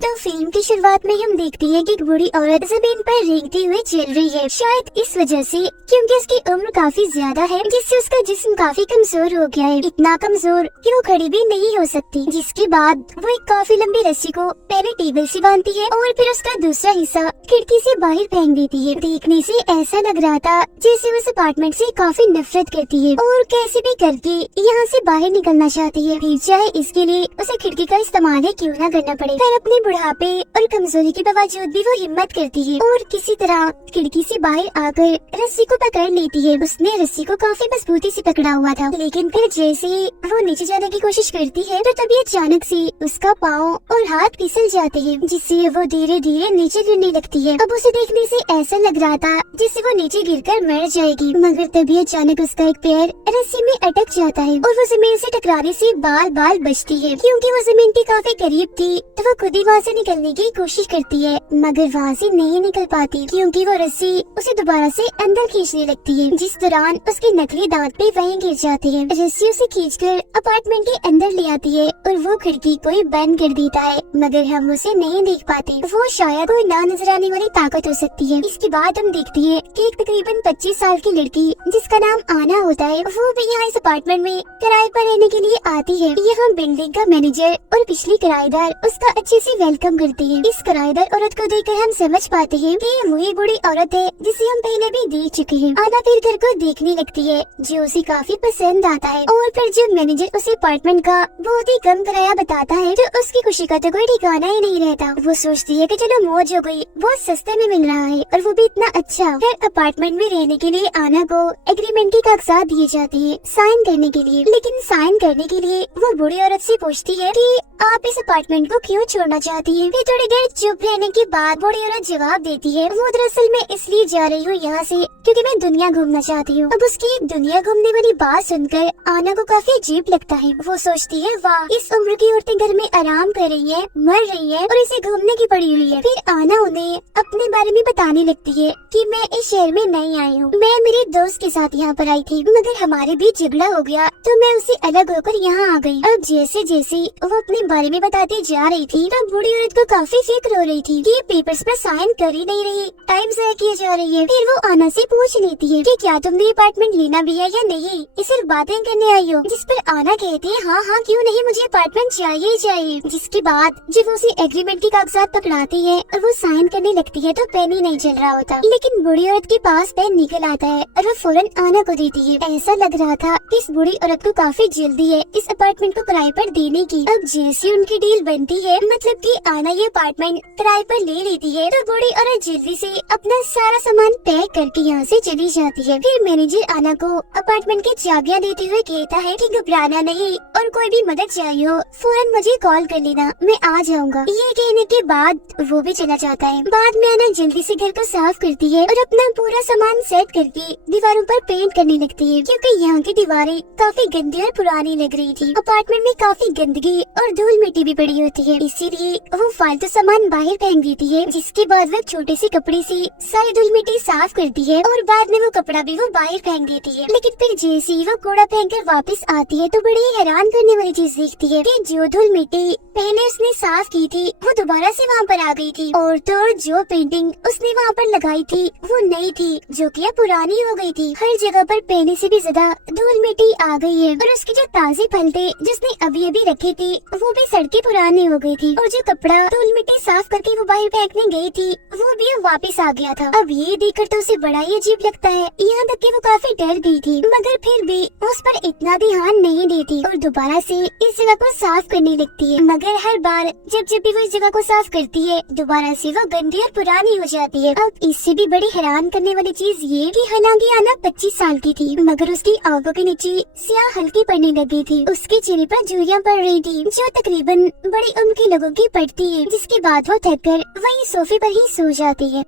तो फिल्म की शुरुआत में हम देखते हैं कि एक बूढ़ी औरत जमीन पर रेंगती हुई चल रही है, शायद इस वजह से क्योंकि उसकी उम्र काफी ज्यादा है, जिससे उसका जिस्म काफी कमजोर हो गया है, इतना कमजोर कि वो खड़ी भी नहीं हो सकती। जिसके बाद वो एक काफी लंबी रस्सी को पहले टेबल से बांधती है और फिर उसका दूसरा हिस्सा खिड़की से बाहर फेंक देती है। देखने से ऐसा लग रहा था जैसे उस अपार्टमेंट से काफी नफरत करती है और कैसे भी करके यहाँ से बाहर निकलना चाहती है, फिर चाहे इसके लिए उसे खिड़की का इस्तेमाल ही क्यों न करना पड़े। फिर अपने बुढ़ापे और कमजोरी के बावजूद भी वो हिम्मत करती है और किसी तरह खिड़की से बाहर आकर रस्सी को पकड़ लेती है। उसने रस्सी को काफी मजबूती से पकड़ा हुआ था, लेकिन फिर जैसे ही वो नीचे जाने की कोशिश करती है तो तभी अचानक से उसका पाँव और हाथ फिसल जाते हैं, जिससे वो धीरे धीरे नीचे गिरने लगती है। अब उसे देखने से ऐसा लग रहा था जिससे वो नीचे गिरकर मर जाएगी, मगर तभी अचानक उसका एक पैर रस्सी में अटक जाता है और वो जमीन से टकराने से बाल बाल बचती है। क्योंकि वो जमीन के काफी करीब थी तो वो खुद ही वहाँ से निकलने की कोशिश करती है, मगर वहाँ से नहीं निकल पाती क्योंकि वो रस्सी उसे दोबारा से अंदर खींचने लगती है, जिस दौरान उसके नकली दांत भी वहीं गिर जाते हैं। रस्सी उसे खींचकर अपार्टमेंट के अंदर ले आती है और वो खिड़की कोई बंद कर देता है, मगर हम उसे नहीं देख पाते। वो शायद कोई ना नजर आने वाली ताकत हो सकती है। इसके बाद हम देखते हैं कि एक तकरीबन 25 साल की लड़की जिसका नाम आना होता है, वो भी यहाँ इस अपार्टमेंट में किराए पर रहने के लिए आती है। यहाँ बिल्डिंग का मैनेजर और पिछली किराएदार उसका अच्छे से वेलकम करते हैं। इस किराएदार औरत को देखकर हम समझ पाते हैं कि ये वही बूढ़ी औरत है जिसे हम पहले भी देख चुके हैं। आना फिर घर को देखने लगती है जो उसे काफी पसंद आता है और फिर जब मैनेजर उसे अपार्टमेंट का बहुत ही कम किराया बताता है तो उसकी खुशी का तो कोई ठिकाना ही नहीं रहता। वो सोचती है कि चलो मौज हो गई, बहुत सस्ते में मिल रहा है और वो भी इतना अच्छा। फिर अपार्टमेंट में रहने के लिए आना को एग्रीमेंट के कागजात दिए जाते हैं साइन करने के लिए, लेकिन साइन करने के लिए वो बूढ़ी औरत से पूछती है कि आप इस अपार्टमेंट को क्यों छोड़ना चाहती है। फिर थोड़ी देर चुप रहने के बाद बूढ़ी औरत जवाब देती है, वो दरअसल मैं इसलिए जा रही हूँ यहाँ से क्योंकि मैं दुनिया घूमना चाहती हूँ। अब उसकी दुनिया घूमने वाली बात सुनकर आना को काफी अजीब लगता है। वो सोचती है वाह, इस उम्र की औरतें घर में आराम कर रही है, मर रही है और इसे घूमने की पड़ी हुई है। फिर आना उन्हें अपने बारे में बताने लगती है कि मैं इस शहर में नहीं आई हूँ, मैं मेरे दोस्त के साथ यहाँ पर आई थी, मगर हमारे बीच झगड़ा हो गया तो मैं उससे अलग होकर यहाँ आ गई। अब जैसे जैसे वो अपने बारे में बताती जा रही थी तब बूढ़ी औरत को काफी फिक्र हो रही थी कि ये पेपर्स पर साइन कर ही नहीं रही, टाइम ज़ाया किया जा रही है। फिर वो आना से पूछ लेती है कि क्या तुमने अपार्टमेंट लेना भी है या नहीं, ये सिर्फ बातें करने आई हो। जिस पर आना कहती है हाँ हाँ क्यों नहीं, मुझे अपार्टमेंट चाहिए ही चाहिए। जिसके बाद जब वो उसे एग्रीमेंट के कागजात पकड़ाती है और वो साइन करने लगती है तो पेन ही नहीं चल रहा होता, लेकिन बूढ़ी औरत के पास पेन निकल आता है और वो फौरन आना को देती है। ऐसा लग रहा था कि इस बूढ़ी औरत को काफी जल्दी है इस अपार्टमेंट को किराए पर देने की। अब जैसी उनकी डील बनती है, मतलब कि आना ये अपार्टमेंट किराए पर ले लेती है, तो बूढ़ी औरत जल्दी से अपना सारा सामान पैक करके यहाँ से चली जाती है। फिर मैनेजर आना को अपार्टमेंट की चाबियाँ देते हुए कहता है कि घबराना नहीं और कोई भी मदद चाहिए हो फौरन मुझे कॉल कर लेना, मैं आ जाऊंगा। ये कहने के बाद वो भी चला जाता है। बाद में आना जल्दी से घर को साफ करती है और अपना पूरा सामान सेट करके दीवारों पर पेंट करने लगती है, क्योंकि यहाँ की दीवारें काफी गंदी और पुरानी लग रही थी। अपार्टमेंट में काफी गंदगी और धूल मिट्टी भी पड़ी होती है, इसीलिए वो फालतू सामान बाहर फेंक देती है। जिसके बाद वो छोटे से कपड़े से सारी धूल मिट्टी साफ करती है और बाद में वो कपड़ा भी वो बाहर फेंक देती है। लेकिन फिर जैसे ही वो कूड़ा फेंक कर वापस आती है तो बड़ी हैरान करने वाली चीज देखती है कि जो धूल मिट्टी पहले उसने साफ की थी वो दोबारा से वहाँ पर आ गई थी, और तो और जो पेंटिंग उसने वहाँ पर लगाई थी वो नई थी जो कि पुरानी हो गई थी। हर जगह पर पहले से भी ज्यादा धूल मिट्टी आ गई है और उसके जो ताजे फल थे जिसने अभी अभी रखे थे वो भी सड़के पुरानी हो गई थी, और जो कपड़ा धूल मिट्टी साफ करके वो बाहर फेंकने गई थी वो भी वापस आ गया था। अब ये देखकर तो उसे बड़ा ही अजीब लगता है, यहाँ तक कि वो काफी डर गई थी, मगर फिर भी उस पर इतना ध्यान नहीं देती और दोबारा से इस जगह को साफ करने लगती है। मगर हर बार जब भी वो इस जगह को साफ करती है दोबारा से वो गंदी और पुरानी हो जाती है। अब इससे भी बड़ी हैरान करने वाली चीज ये कि हालांकि आना 25 साल की थी, मगर उसकी आंखों के नीचे स्याह हल्की पड़ने लगी थी, उसके चेहरे पर झुर्रियां पड़ रही थी जो तकरीबन बड़ी उम्र के लोगों की पड़ती है। जिसके बाद वो थक कर वहीं सोफे पर ही सो जाती है।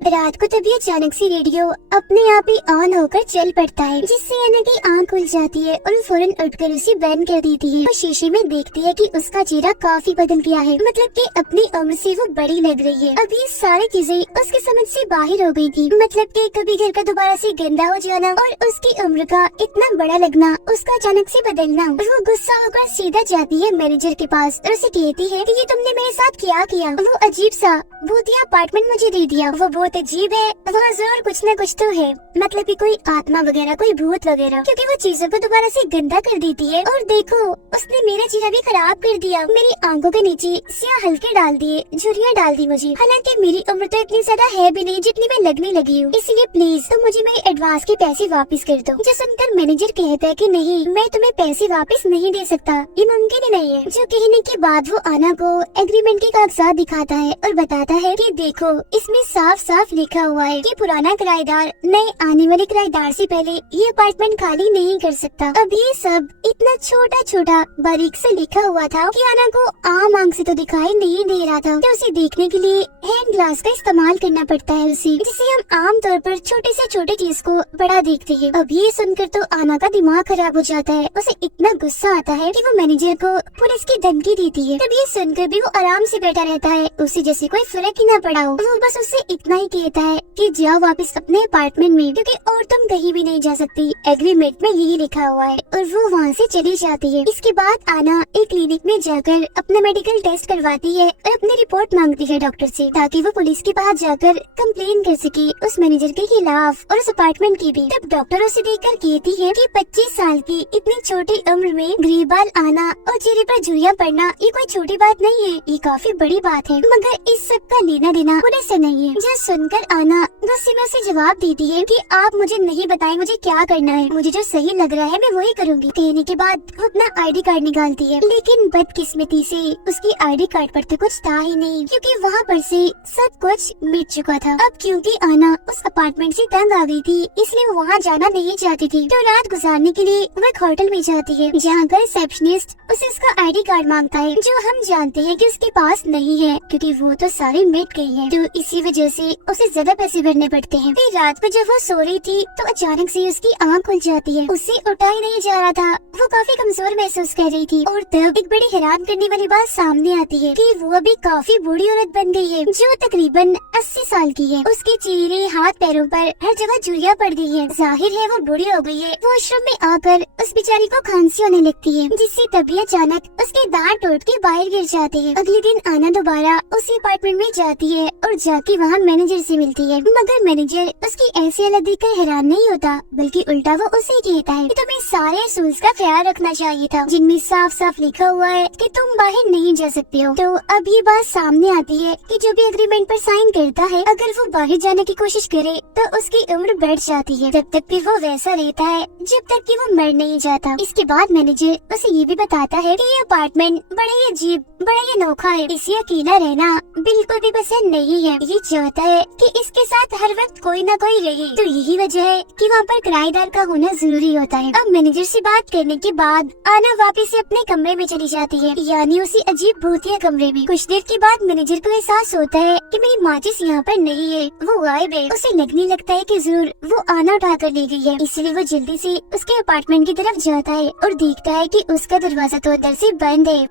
रात को तभी अचानक से रेडियो अपने आप ही ऑन होकर चल पड़ता है, जिससे अना की आंख खुल जाती है और वो फौरन उठकर उसे बंद कर देती है। वो शीशे में देखती है कि उसका चेहरा काफी बदल गया है, मतलब कि अपनी उम्र से वो बड़ी लग रही है। अब ये सारी चीजें उसके समझ से बाहर हो गई थी, मतलब कि कभी घर का दोबारा से गंदा हो जाना और उसकी उम्र का इतना बड़ा लगना, उसका अचानक से बदलना। वो गुस्सा होकर सीधा जाती है मैनेजर के पास और उसे कहती है कि ये तुमने मेरे साथ क्या किया? वो अजीब सा भूतिया अपार्टमेंट मुझे दे दिया, वो बहुत अजीब है, वहाँ जरूर कुछ न कुछ तो है, मतलब कि कोई आत्मा वगैरह, कोई भूत वगैरह, क्योंकि वो चीजों को दोबारा से गंदा कर देती है। और देखो, उसने मेरा चेहरा भी खराब कर दिया, मेरी आंखों के नीचे स्याह हल्के डाल दिए, झुर्रियाँ डाल दी मुझे, हालांकि मेरी उम्र तो इतनी ज्यादा है भी नहीं जितनी मैं लगने लगी हूँ। इसलिए प्लीज तुम मुझे मेरे एडवांस के पैसे वापस कर दो। जो सुनकर मैनेजर कहता है कि नहीं, मैं तुम्हें पैसे वापस नहीं दे सकता, ये मुमकिन ही नहीं है। जो कहने के बाद वो आना को एग्रीमेंट के कागजात दिखाता है और बताता है कि देखो, इसमें साफ साफ लिखा हुआ है कि पुराना किराएदार नए आने वाले किराएदार से पहले ये अपार्टमेंट खाली नहीं कर सकता। अब ये सब इतना छोटा छोटा बारीक से लिखा हुआ था कि आना को आम आंख से तो दिखाई नहीं दे रहा था, तो उसे देखने के लिए हैंड ग्लास का इस्तेमाल करना पड़ता है उसे, जिसे हम आम तौर पर छोटे से छोटे चीज को बड़ा देखते हैं। अब ये सुनकर तो आना का दिमाग खराब हो जाता है, उसे इतना गुस्सा आता है कि वो मैनेजर को पुलिस की धमकी देती है। तब ये सुनकर भी वो आराम से बैठा रहता है, उसे जैसे कोई फर्क ही ना पड़ा हो। वो बस उससे इतना ही कहता है कि जाओ वापस अपने अपार्टमेंट में, क्योंकि और तुम कहीं भी नहीं जा सकती, एग्रीमेंट में यही लिखा हुआ है। और वो वहाँ से चली जाती है। इसके बाद आना एक क्लिनिक में जाकर अपना मेडिकल टेस्ट करवाती है और अपनी रिपोर्ट मांगती है डॉक्टर से, ताकि वो पुलिस के पास जाकर कंप्लेन कर सके उस मैनेजर के खिलाफ और उस अपार्टमेंट की भी। तब डॉक्टर उसे देखकर कहती है कि 25 साल की इतनी छोटी उम्र में ग्रीन बाल आना और चेहरे पर झुर्रियां पड़ना ये कोई छोटी बात नहीं है, ये काफी बड़ी बात है, मगर इस सब का लेना देना पुलिस से नहीं है। जो सुनकर आना गुस्से में उसे जवाब देती है कि आप मुझे नहीं बताएं मुझे क्या करना है, मुझे जो सही लग रहा है मैं वही करूंगी। कहने के बाद वो अपना आईडी कार्ड निकालती है, लेकिन बदकिस्मती से उसकी आईडी कार्ड पर तो कुछ था ही नहीं, क्योंकि वहाँ पर से सब कुछ मिट चुका था। अब क्योंकि आना उस अपार्टमेंट से तंग आ गई थी, इसलिए वो वहाँ जाना नहीं चाहती थी, तो रात गुजारने के लिए वो एक होटल में जाती है, जहाँ का रिसेप्शनिस्ट उसे उसका आईडी कार्ड मांगता है, जो हम जानते हैं कि उसके पास नहीं है, क्योंकि वो तो सारी मिट गई है। तो इसी वजह से उसे ज्यादा पैसे भरने पड़ते हैं। फिर रात को जब वो सो रही थी तो अचानक से उसकी आंख खुल जाती है, उससे उठा ही नहीं जा रहा था, वो काफी कमजोर महसूस कर रही थी। और तब एक बड़ी हैरान करने वाली बात सामने आती है कि वो अभी काफी बूढ़ी औरत बन गई है, जो तकरीबन 80 साल की है। उसके चेहरे हाथ पैरों पर हर जगह झुर्रियां पड़ गई है, जाहिर है वो बूढ़ी हो गई है। वो आश्रम में आकर उस बेचारी को खांसी होने लगती है, जिससे तभी अचानक उसके दांत टूट के बाहर गिर जाते हैं। अगले दिन आना दोबारा उसी अपार्टमेंट में जाती है और जाके वहाँ मैनेजर से मिलती है, मगर मैनेजर उसकी ऐसी हालत देखकर हैरान नहीं होता, बल्कि उल्टा वो उसे कहता है कि तुम्हें सारे रूल्स का ख्याल रखना चाहिए था, जिनमें साफ साफ लिखा हुआ है कि तुम बाहर नहीं जा सकते हो। तो अब ये बात सामने आती है कि जो भी एग्रीमेंट पर साइन करता है, अगर वो बाहर जाने की कोशिश करे तो उसकी उम्र बढ़ जाती है, तब तक भी वो वैसा रहता है जब तक कि वो मर नहीं जाता। इसके बाद मैनेजर उसे ये भी बताता है कि ये अपार्टमेंट बड़ा ही अजीब, बड़ा ही अनोखा है, इसे अकेला रहना बिल्कुल भी पसंद नहीं है। ये चाहता है कि इसके साथ हर वक्त कोई ना कोई रहे, तो यही वजह है कि वहाँ पर किराएदार का होना जरूरी होता है। अब मैनेजर से बात करने के बाद आना वापस से अपने कमरे में चली जाती है, यानी उसी अजीब भूतिया कमरे में। कुछ देर के बाद मैनेजर को एहसास होता है कि मेरी माचिस यहाँ पर नहीं है, वो गायब है। उसे लगने लगता है कि जरूर वो आना उठा कर ले गई है, इसलिए वो जल्दी से उसके अपार्टमेंट की तरफ जाता है और देखता है कि उसका दरवाजा तो अंदर से बंद है।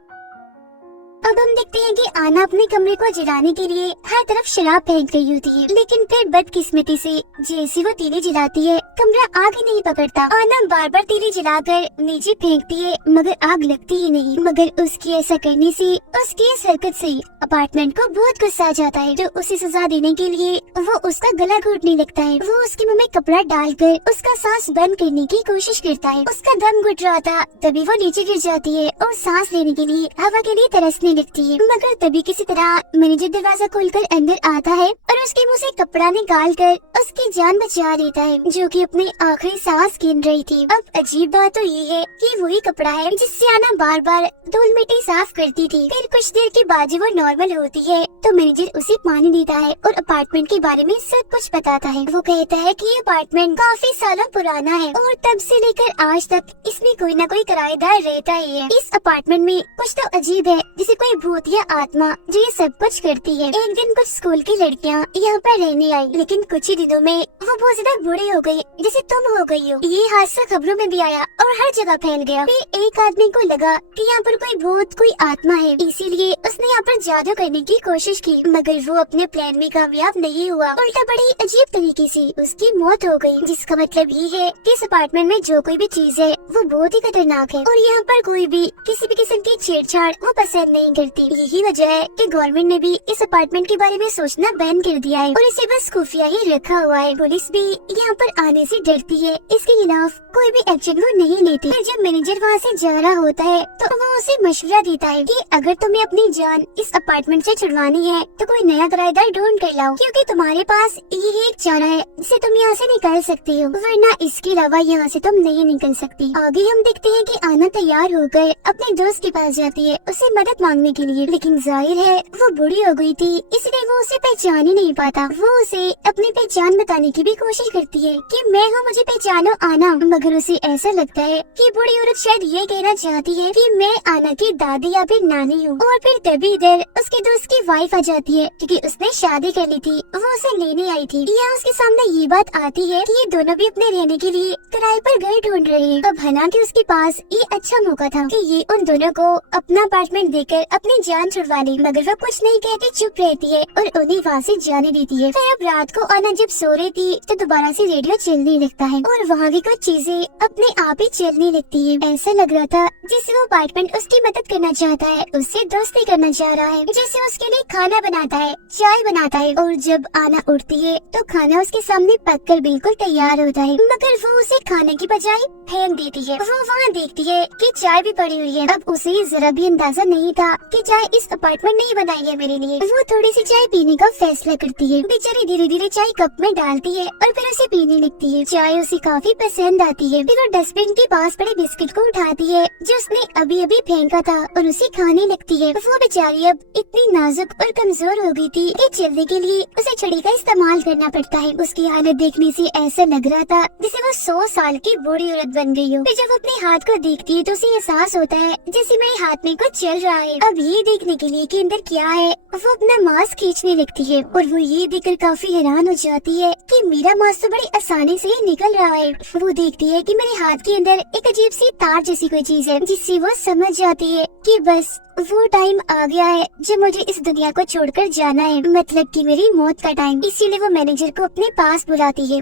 अब हम देखते हैं कि आना अपने कमरे को जलाने के लिए हर तरफ शराब फेंक रही होती है, लेकिन फिर बदकिस्मती से जैसे वो तीली जलाती है, कमरा आग ही नहीं पकड़ता। आना बार बार तीली जलाकर नीचे फेंकती है, मगर आग लगती ही नहीं। मगर उसकी ऐसा करने से, उसकी इस हरकत से अपार्टमेंट को बहुत गुस्सा आ जाता है, तो उसे सजा देने के लिए वो उसका गला घोटने लगता है। वो उसके मुँह में कपड़ा डालकर उसका सांस बंद करने की कोशिश करता है। उसका दम घुट रहा था, तभी वो नीचे गिर जाती है और सांस लेने के लिए हवा के लिए तरसने लगती है। मगर तभी किसी तरह मैनेजर दरवाजा खोलकर अंदर आता है और उसके मुंह से कपड़ा निकालकर उसकी जान बचा लेता है, जो कि अपनी आखिरी सांस गिन रही थी। अब अजीब बात तो ये है कि वही कपड़ा है जिससे आना बार बार धूल मिट्टी साफ करती थी। फिर कुछ देर के बाद जब वो नॉर्मल होती है तो मैनेजर उसे पानी देता है और अपार्टमेंट के बारे में सब कुछ बताता है। वो कहता है कि ये अपार्टमेंट काफी सालों पुराना है और तब से लेकर आज तक इसमें कोई न कोई किराएदार रहता ही है। इस अपार्टमेंट में कुछ तो अजीब है जिसे कोई कोई भूत या आत्मा जो ये सब कुछ करती है। एक दिन कुछ स्कूल की लड़कियाँ यहाँ पर रहने आई, लेकिन कुछ ही दिनों में वो बहुत ज्यादा बुरी हो गई, जैसे तुम हो गई हो। ये हादसा खबरों में भी आया और हर जगह फैल गया। फिर एक आदमी को लगा कि यहाँ पर कोई भूत, कोई आत्मा है, इसीलिए उसने यहाँ पर जादू करने की कोशिश की, मगर वो अपने प्लान में कामयाब नहीं हुआ। उल्टा बड़ी अजीब तरीके से उसकी मौत हो गई, जिसका मतलब ये है कि इस अपार्टमेंट में जो कोई भी चीज है वो बहुत ही खतरनाक है और यहाँ पर कोई भी किसी भी किस्म की छेड़छाड़ वो पसंद नहीं करती। यही वजह है कि गवर्नमेंट ने भी इस अपार्टमेंट के बारे में सोचना बैन कर दिया है और इसे बस खुफिया ही रखा हुआ है। पुलिस भी यहाँ पर आने से डरती है, इसके खिलाफ कोई भी एक्शन वो नहीं लेती। फिर जब मैनेजर वहाँ से जा रहा होता है तो वो उसे मशवरा देता है कि अगर तुम्हें अपनी जान इस अपार्टमेंट से छुड़वानी है तो कोई नया किराएदार ढूंढ कर लाओ, क्योंकि तुम्हारे पास यही एक चारा है जिससे तुम यहाँ से निकल सकती हो, वरना इसके अलावा यहाँ से तुम नहीं निकल सकती। आगे हम देखते हैं कि आना तैयार होकर अपने दोस्त के पास जाती है उसे मदद मांगने के लिए, लेकिन जाहिर है वो बूढ़ी हो गई थी, इसलिए वो उसे पहचान ही नहीं पाता। वो उसे अपनी पहचान बताने की भी कोशिश करती है कि मैं हूँ, मुझे पहचानो आना, मगर उसे ऐसा लगता है कि बूढ़ी औरत शायद ये कहना चाहती है कि मैं आना की दादी या फिर नानी हूँ। और फिर तभी इधर उसके दोस्त की वाइफ आ जाती है, क्योंकि उसने शादी कर ली थी, वो उसे लेने आई थी। यहाँ उसके सामने ये बात आती है कि ये दोनों भी अपने रहने के लिए किराए पर घर ढूंढ रहे हैं। अब हालांकि उसके पास ये अच्छा मौका था कि ये उन दोनों को अपना अपार्टमेंट देकर अपनी जान छुड़वा ले, मगर वो कुछ नहीं कहती, चुप रहती है और उन्हें वहाँ से जाने देती है। फिर अब रात को आना जब सो रही थी तो दोबारा से रेडियो चलने लगता है और वहाँ की कुछ चीजें अपने आप ही चलने लगती है। ऐसा लग रहा था जिससे वो अपार्टमेंट उसकी मदद करना चाहता है, उससे दोस्ती करना चाह रहा है, जैसे उसके लिए खाना बनाता है, चाय बनाता है। और जब आना उठती है तो खाना उसके सामने पककर बिल्कुल तैयार होता है, मगर वो उसे खाने की बजाय फेंक देती है। वो वहाँ देखती है कि चाय भी पड़ी हुई है। अब उसे जरा भी अंदाजा नहीं था कि चाय इस अपार्टमेंट ने ही बनाई है मेरे लिए। वो थोड़ी सी चाय पीने का फैसला करती है। बेचारी धीरे धीरे चाय कप में डालती है और फिर उसे पीने लगती है। चाय उसे काफी पसंद आती है। फिर वो डस्टबिन के पास पड़े बिस्किट को उठाती है जो उसने अभी अभी फेंका था और उसे खाने लगती है। वो बेचारी अब इतनी नाजुक और कमजोर हो गई थी कि चलने के लिए उसे छड़ी का इस्तेमाल करना पड़ता है। उसकी हालत देखने से ऐसा लग रहा था जैसे वो 100 साल की बूढ़ी औरत बन गई हो। फिर जब अपने हाथ को देखती है तो उसे एहसास होता है जैसे मेरे हाथ में कुछ चल रहा है। अब ये देखने के लिए कि अंदर क्या है, वो अपना मास्क खींचने लगती है और वो ये देखकर काफी हैरान हो जाती है कि मेरा मास्क तो बड़ी आसानी से ही निकल रहा है। वो देखती है कि मेरे हाथ के अंदर एक अजीब सी तार जैसी कोई चीज है, जिससे वो समझ जाती है कि बस वो टाइम आ गया है जब मुझे इस दुनिया को छोड़कर जाना है, मतलब कि मेरी मौत का टाइम। इसीलिए वो मैनेजर को अपने पास बुलाती है।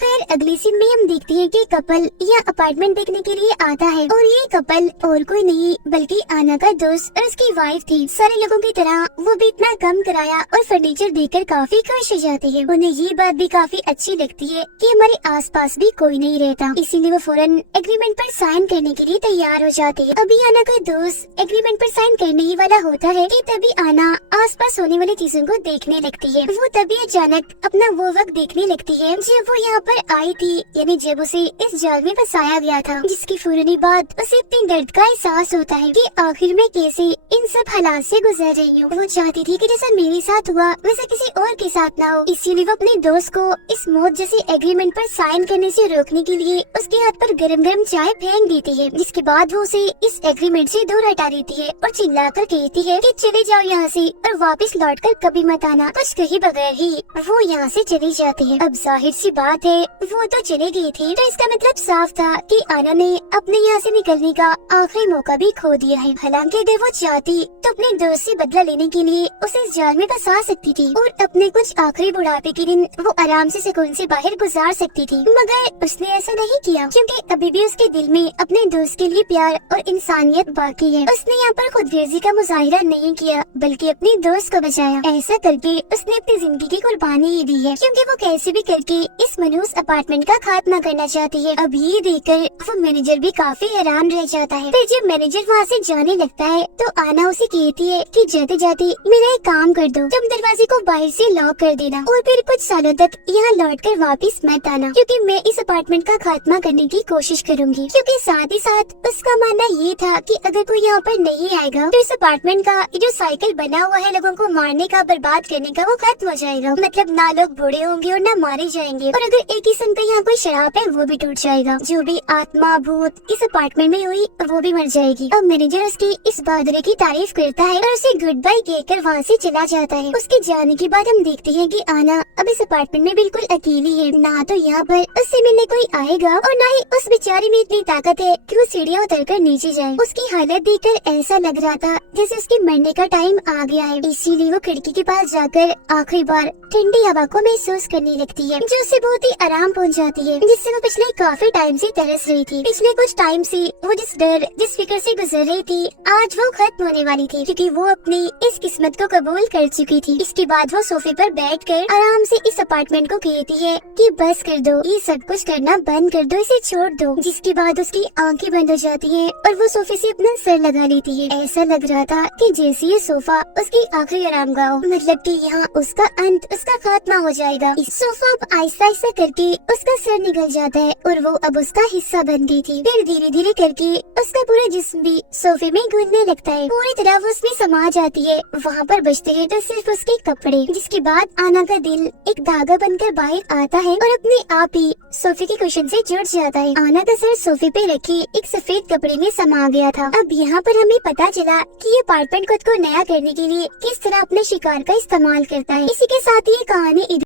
फिर अगली सीन में हम देखते हैं कि कपल यहाँ अपार्टमेंट देखने के लिए आता है और ये कपल और कोई नहीं बल्कि आना का दोस्त और उसकी वाइफ थी। सारे लोगों की तरह वो भी इतना कम किराया और फर्नीचर देखकर काफी खुश हो जाती है। उन्हें ये बात भी काफी अच्छी लगती है कि हमारे आसपास भी कोई नहीं रहता, इसीलिए वो फौरन एग्रीमेंट पर साइन करने के लिए तैयार हो जाती है। अभी आना का दोस्त एग्रीमेंट पर साइन करने ही वाला होता है कि तभी आना आसपास होने वाली चीजों को देखने लगती है। वो तभी अचानक अपना वो वक्त देखने लगती है जब वो यहाँ पर आई थी, यानी जब उसे इस जाल में फंसाया गया था, जिसकी फौरनी बाद उसे इतनी दर्द का एहसास होता है कि आखिर में कैसे इन सब हालात से गुजर रही हूँ। वो चाहती थी कि जैसा मेरे साथ हुआ वैसा किसी और के साथ ना हो, इसीलिए वो अपने दोस्त को इस मौत जैसी एग्रीमेंट पर साइन करने से रोकने के लिए उसके हाथ पर गरम गरम चाय फेंक देती है, जिसके बाद वो उसे इस एग्रीमेंट से दूर हटा देती है और चिल्लाकर कहती है कि चले जाओ यहाँ से और वापस लौटकर कभी मत आना। कुछ कहे बगैर ही वो यहाँ से चली जाती है। अब जाहिर सी बात है वो तो चले गई थी, तो इसका मतलब साफ था कि आना ने अपने यहाँ से निकलने का आखिरी मौका भी खो दिया है। हालांकि अगर वो चाहती तो अपने दोस्त से बदला लेने के लिए उसे इस जाल में फंसा सकती थी और अपने कुछ आखिरी बुढ़ापे के दिन वो आराम से सुकून से बाहर गुजार सकती थी, मगर उसने ऐसा नहीं किया क्योंकि अभी भी उसके दिल में अपने दोस्त के लिए प्यार और इंसानियत बाकी है। उसने यहाँ पर खुदगर्जी का मुजाहिरा नहीं किया बल्कि अपने दोस्त को बचाया। ऐसा करके उसने अपनी जिंदगी की कुर्बानी ही दी है, क्योंकि वो कैसे भी करके इस मनहूस अपार्टमेंट का खात्मा करना चाहती है। अब ये देखकर वो मैनेजर भी काफी हैरान रह जाता है। फिर जब मैनेजर वहाँ से जाने लगता है तो आना उसे कहती है कि जाते जाते मेरा एक काम कर दो, तुम दरवाजे को बाहर से लॉक कर देना और फिर कुछ सालों तक यहाँ लौटकर वापस मत आना, क्योंकि मैं इस अपार्टमेंट का खात्मा करने की कोशिश करूंगी। क्योंकि साथ ही साथ उसका मानना ये था कि अगर कोई यहाँ पर नहीं आएगा तो इस अपार्टमेंट का जो साइकिल बना हुआ है लोगों को मारने का, बर्बाद करने का, वो खत्म हो जाएगा। मतलब ना लोग बूढ़े होंगे और ना मारे जाएंगे। और अगर एक किस्म का यहाँ कोई शराब है वो भी टूट जाएगा। जो भी आत्मा भूत इस अपार्टमेंट में हुई वो भी मर जाएगी। अब मैनेजर उसकी इस बहादुरी की तारीफ करता है और उसे गुड बाय कहकर वहाँ से चला जाता है। उसके जाने के बाद हम देखते हैं कि आना अब इस अपार्टमेंट में बिल्कुल अकेली है। ना तो यहाँ पर उससे मिलने कोई आएगा और ना ही उस बेचारी में इतनी ताकत है कि वो सीढ़ियाँ उतरकर नीचे जाए। उसकी हालत देखकर ऐसा लग रहा था जैसे उसके मरने का टाइम आ गया है। इसीलिए वो खिड़की के पास जाकर आखिरी बार ठंडी हवा को महसूस करने लगती है, जो उसे बहुत ही आराम पहुंचाती है, जिससे वो पिछले काफी टाइम से तरस रही थी। पिछले कुछ टाइम से वो जिस डर जिस फिक्र से गुजर रही थी आज वो खत्म होने वाली थी, क्योंकि वो अपनी इस किस्मत को कबूल कर चुकी थी। इसके बाद वो सोफे पर बैठकर आराम से इस अपार्टमेंट को कहती है कि बस कर दो, ये सब कुछ करना बंद कर दो, इसे छोड़ दो। जिसके बाद उसकी आंखें बंद हो जाती हैं और वो सोफे से अपना सर लगा लेती है। ऐसा लग रहा था कि जैसे ये सोफा उसकी आखिरी आरामगाह हो, मतलब कि यहाँ उसका अंत, उसका खात्मा हो जाएगा। इस सोफा अब आहिस्ता आहिस्ता करके उसका सर निकल जाता है और वो अब उसका हिस्सा बन गई थी। फिर धीरे धीरे करके उसका पूरा जिस्म भी सोफे में घुलने लगता है, पूरी तरह वो उसमें समा जाती है। वहाँ पर बचते हैं तो सिर्फ उसके कपड़े। जिसके बाद आना का दिल एक धागा बनकर बाहर आता है और अपने आप ही सोफे के कुशन से जुड़ जाता है। आना का सर सोफे पे रखे एक सफेद कपड़े में समा गया था। अब यहाँ पर हमें पता चला कि ये अपार्टमेंट खुद को नया करने के लिए किस तरह अपने शिकार का इस्तेमाल करता है। इसी के साथ ये कहानी